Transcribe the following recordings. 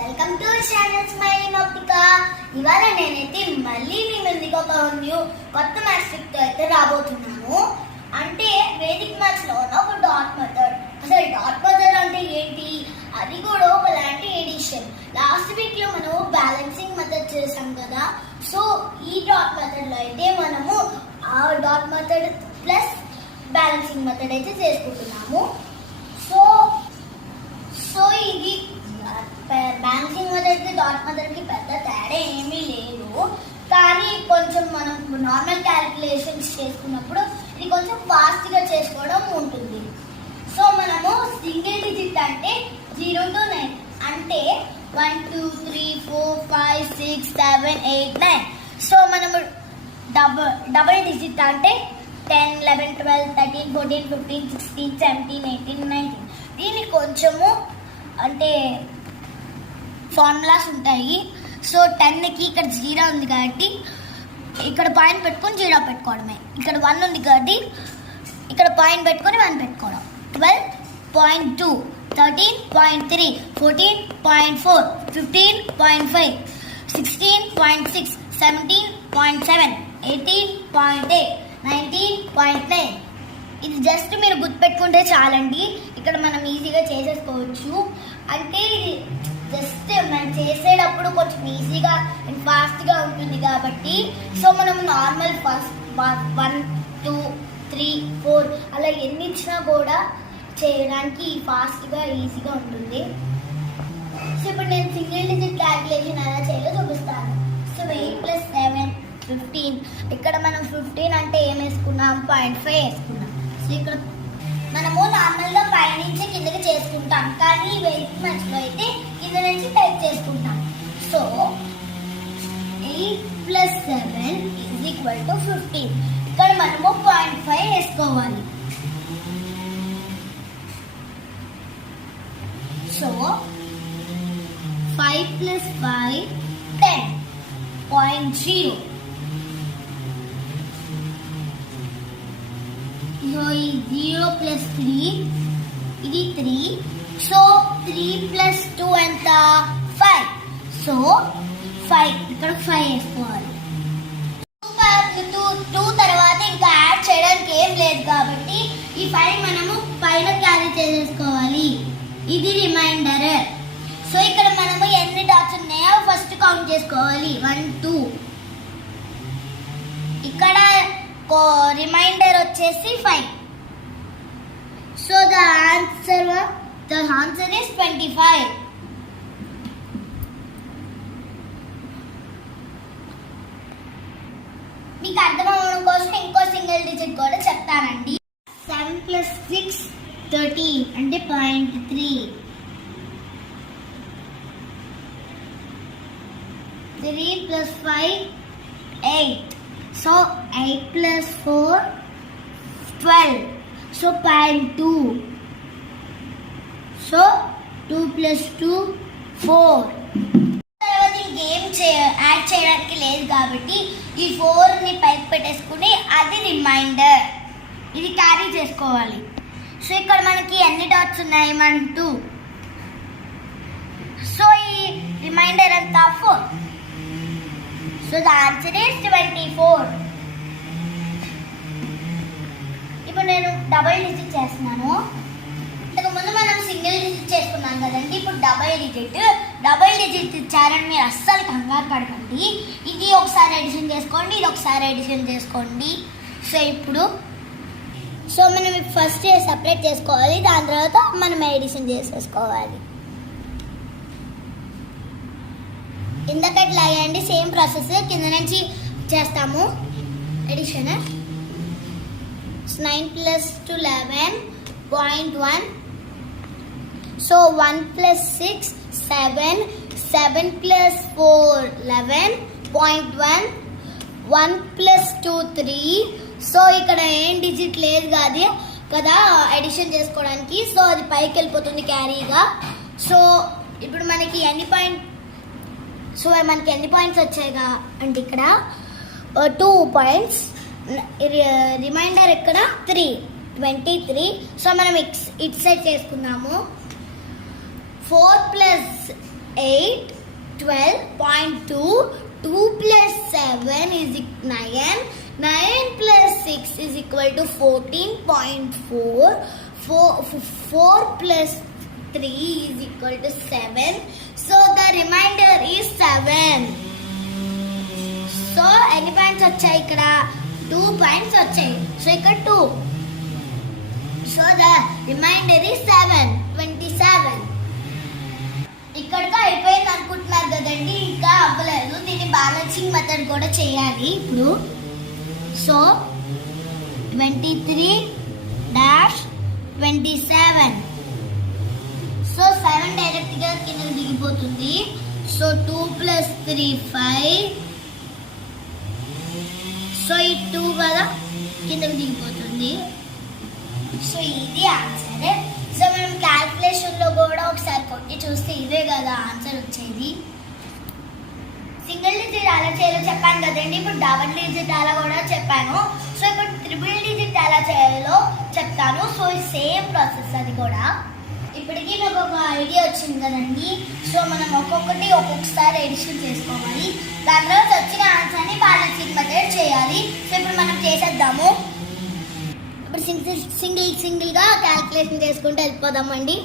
Welcome to channel smiley నోప్తిక. ఇవాళ నేనైతే మళ్ళీ మీ ముందుకు ఒక కొత్త మ్యాథ్స్ ట్రిక్ తో అయితే రాబోతున్నాను. అంటే వేదిక్ మ్యాథ్స్ లో ఉన్న ఒక డాట్ మెథడ్. అసలు డాట్ మెథడ్ అంటే ఏంటి? అది కూడా ఒకలాంటి ఎడిషన్. లాస్ట్ వీక్ లో మనము బ్యాలెన్సింగ్ మెథడ్ చేసాం కదా. సో ఈ డాట్ మెథడ్ లో అయితే మనము ఆ dot method plus balancing method అయితే చేసుకుంటున్నాము. సో ఇది బ్యాలెన్సింగ్ మెథడ్కి డాట్ మెథడ్కి పెద్ద తేడా ఏమీ లేదు, కానీ కొంచెం మనం నార్మల్ క్యాలిక్యులేషన్స్ చేసుకున్నప్పుడు ఇది కొంచెం ఫాస్ట్గా చేసుకోవడం ఉంటుంది. సో మనము సింగిల్ డిజిట్ అంటే 0 to 9 అంటే 1 2 3 4 5 6 7 8 9. సో మనము డబుల్ డిజిట్ అంటే 10 11 12 13 14 15 16 17 18 19. దీనికి కొంచెము అంటే ఫార్ములాస్ ఉంటాయి. సో 10కి ఇక్కడ 0 ఉంది కాబట్టి ఇక్కడ పాయింట్ పెట్టుకొని 0 పెట్టుకోవడమే. ఇక్కడ 1 ఉంది కాబట్టి ఇక్కడ పాయింట్ పెట్టుకొని 1 పెట్టుకోవడం. 12.2 13.3 14.4 15.5 16.6 17.7 18.8 19.9. ఇది జస్ట్ మీరు గుర్తుపెట్టుకుంటే చాలండి. ఇక్కడ మనం ఈజీగా చేసేసుకోవచ్చు. అంటే ఇది జస్ట్ మనం చేసేటప్పుడు కొంచెం ఈజీగా అండ్ ఫాస్ట్గా ఉంటుంది కాబట్టి. సో మనం నార్మల్ ఫస్ట్ 1 2 3 4 అలా ఎన్ని ఇచ్చినా కూడా చేయడానికి ఫాస్ట్గా ఈజీగా ఉంటుంది. సో ఇప్పుడు నేను సింగిల్ డిజిట్ క్యాల్కులేషన్ ఎలా చేయాలో చూపిస్తాను. సో 8 + 7 15. ఇక్కడ మనం 15 అంటే ఏం వేసుకున్నాం? 0.5 వేసుకున్నాం. సో ఇక్కడ మనము నార్మల్గా పైనుంచి కిందకి చేసుకుంటాం, కానీ వెయిట్ మ్యాథ్స్లో అయితే కింద నుంచి టైప్ చేసుకుంటాం. సో 8 + 7 = 15. ఇక్కడ మనము 0.5 వేసుకోవాలి. సో 5 + 5 10. 0.0. సో ఈ 0 + 3 ఇది 3. సో 3 + 2 ఎంత? 5. సో 5 ఇక్కడ 5 వేసుకోవాలి. 2 తర్వాత ఇంకా యాడ్ చేయడానికి ఏం లేదు కాబట్టి ఈ 5 మనము పైన క్యారీ చేసేసుకోవాలి. ఇది రిమైండర్. సో ఇక్కడ మనము ఎన్ని డాట్స్ ఉన్నాయో ఫస్ట్ కౌంట్ చేసుకోవాలి. 1 2. ఇక్కడ రిమైండర్ వచ్చేసి 5. So the answer is 25. మీకు అర్థం అవ్వడం కోసం ఇంకో సింగిల్ డిజిట్ కూడా చెప్తానండి. 7 + 6 13 అంటే 0.3. 3 + 5 8. సో 8 + 4 12. సో 0.2. సో 2 + 2 4. తర్వాత ఇంకేం యాడ్ చేయడానికి లేదు కాబట్టి ఈ 4ని పైకి పెట్టేసుకుని అది రిమైండర్. ఇది క్యారీ చేసుకోవాలి. సో ఇక్కడ మనకి ఎన్ని డాట్స్ ఉన్నాయి? 1 2. సో ఈ రిమైండర్ అంతా 4. So the answer is 24. ఇప్పుడు నేను డబుల్ డిజిట్ చేస్తున్నాను. ఇంతకుముందు మనం సింగిల్ డిజిట్ చేసుకున్నాం కదండి. ఇప్పుడు డబుల్ డిజిట్ ఇచ్చారని మీరు అస్సలు కంగారు పడకండి. ఇది ఒకసారి ఎడిషన్ చేసుకోండి, ఇది ఒకసారి ఎడిషన్ చేసుకోండి. సో మనం ఫస్ట్ సపరేట్ చేసుకోవాలి, దాని తర్వాత మనం ఎడిషన్ చేసేసుకోవాలి. ఇంతకట్లాగే అండి, సేమ్ ప్రాసెస్ కింద నుంచి చేస్తాము. ఎడిషన్ 9 + 2 11.1. సో 1 + 6 7. 7 + 4 11.1. 1 + 2 3. సో ఇక్కడ ఏం డిజిట్ లేదు కదా ఎడిషన్ చేసుకోవడానికి. సో అది పైకి వెళ్ళిపోతుంది క్యారీగా. సో ఇప్పుడు మనకి ఎన్ని పాయింట్స్ వచ్చాయిగా అంటే ఇక్కడ 2 పాయింట్స్. రిమైండర్ ఇక్కడ 3 23. సో మనం ఇట్ సైడ్ చేసుకుందాము. 4 + 8, 12.2, 2 plus 7 is 9, 9 plus 6 is equal to 14.4, 4 plus 3 is equal to 7, so the remainder is 7. So ఎన్ని పాయింట్స్ వచ్చాయి ఇక్కడ? 2 పాయింట్స్ వచ్చాయి. సో ఇక్కడ 2. So the remainder is 7, 27. ఇక్కడికి అయిపోయింది అనుకుంటున్నారు కదండి, ఇంకా అవ్వలేదు. దీన్ని బ్యాలెన్సింగ్ మెథడ్ కూడా చేయాలి ఇప్పుడు. సో 23-27. సో 7 డైరెక్ట్గా కిందకి దిగిపోతుంది. So 2 plus 3 5. సో ఈ 2 కదా కిందకి దిగిపోతుంది. సో ఇది ఆన్సర్. సో మనం క్యాల్కులేషన్లో కూడా ఒకసారి కొట్టి చూస్తే ఇదే కదా ఆన్సర్ వచ్చేది. సింగిల్ డిజిట్ అలా చేయాలో చెప్పాను కదండి, ఇప్పుడు డబుల్ డిజిట్ అలా కూడా చెప్పాను. సో ఇప్పుడు ట్రిపుల్ డిజిట్ ఎలా చేయాలో చెప్తాను. సో సేమ్ ప్రాసెస్ అది కూడా. ఇప్పటికీ నాకు ఒక ఐడియా వచ్చింది కదండి. సో మనం ఒక్కొక్కసారి ఎడిషన్ చేసుకోవాలి. దాని తర్వాత వచ్చిన ఆన్సర్ని బ్యాలెన్సింగ్ మెథడ్ చేయాలి. సో ఇప్పుడు మనం చేసేద్దాము. ఇప్పుడు సింగిల్గా క్యాల్కులేషన్ చేసుకుంటూ వెళ్ళిపోదామండి.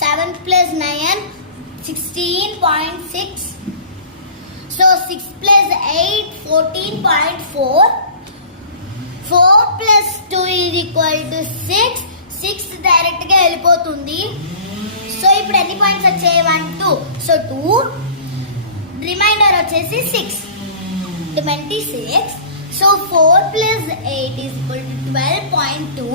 7 plus 9 16.6. So 6 plus 8 14.4. 4 plus 2 is equal to 6. 6 డైరెక్ట్గా వెళ్ళిపోతుంది. సో ఇప్పుడు ఎన్ని పాయింట్స్ వచ్చాయి? 1 2. సో 2 రిమైండర్ వచ్చేసి 6, 26. So 4 plus 8 is equal to 12.2.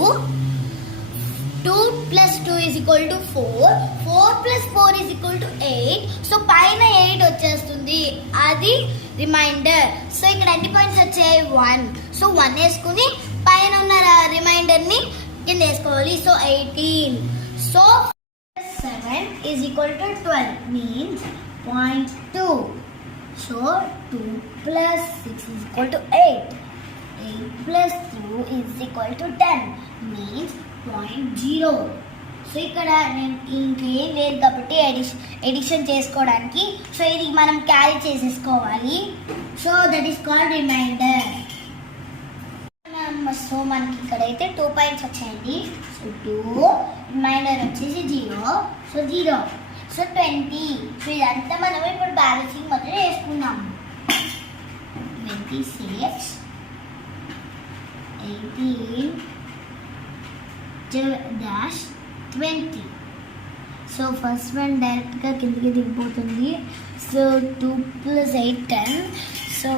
2 plus 2 is equal to 4. 4 plus 4 is equal to 8. So పైన 8 వచ్చేస్తుంది, అది రిమైండర్. సో ఇక్కడ ఎన్ని పాయింట్స్ వచ్చాయి? 1. సో 1 వేసుకుని పైన ఉన్న రిమైండర్ని కింద వేసుకోవాలి. So 18. So 7 is equal to 12 means 0.2. So 2 plus 6 is equal to 8. 8 plus 2 is equal to 10 means 0.0. So ఇక్కడ నేను ఇంకేం లేదు కాబట్టి ఎడిషన్ చేసుకోవడానికి సో ఇది మనం క్యారీ చేసేసుకోవాలి. So that is called remainder. So మనకి ఇక్కడైతే 2 పాయింట్స్ వచ్చాయండి. సో 2 రిమైండర్ వచ్చేసి 0. సో 0. సో 20. సో ఇదంతా మనం ఇప్పుడు బ్యాలెన్సింగ్ మొదలు వేసుకున్నాము. 26 18 -20. సో ఫస్ట్ వన్ డైరెక్ట్గా కిందకి దిగిపోతుంది. So 2 plus 8 10. So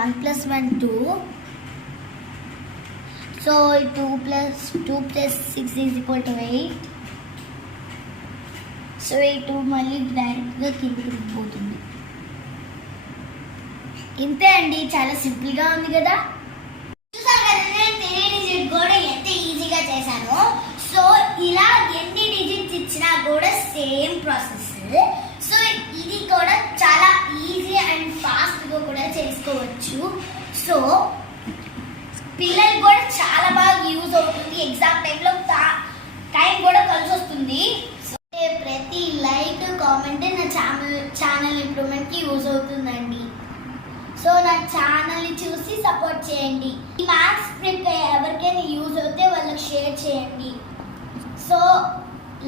1 plus 1 2. So 2 plus 6 is equal to 8. So ఈ 2 మళ్ళీ డైరెక్ట్గా కిందకి దిగిపోతుంది. ఇంతే అండి, చాలా సింపుల్గా ఉంది కదా. చూసారు కదా నేను 3 డిజిట్ కూడా ఎంత ఈజీగా చేశాను. సో ఇలా ఎన్ని డిజిట్స్ ఇచ్చినా కూడా సేమ్ ప్రాసెస్. సో ఇది కూడా చాలా ఈజీ అండ్ ఫాస్ట్గా కూడా చేసుకోవచ్చు. సో పిల్లలకు కూడా చాలా బాగా యూజ్ అవుతుంది. ఎగ్జామ్ టైంలో టైం కూడా కలిసి వస్తుంది. సో ప్రతి లైక్ కామెంట్ నా ఛానల్ ఇంప్రూవ్మెంట్కి యూజ్ అవుతుందండి. సో నా ఛానల్ని చూసి సపోర్ట్ చేయండి. ఈ మ్యాథ్స్ ట్రిక్ ఎవరికైనా యూజ్ అవుతే వాళ్ళకి షేర్ చేయండి. So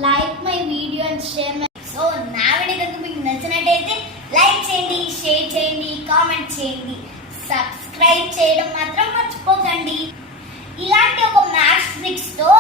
like my video and share my. So నా వీడియో కనుక మీకు నచ్చినట్టయితే లైక్ చేయండి, షేర్ చేయండి, కామెంట్ చేయండి, సబ్స్క్రైబ్ చేయడం మాత్రం మర్చిపోకండి. ఇలాంటి ఒక మ్యాథ్స్ ట్రిక్స్తో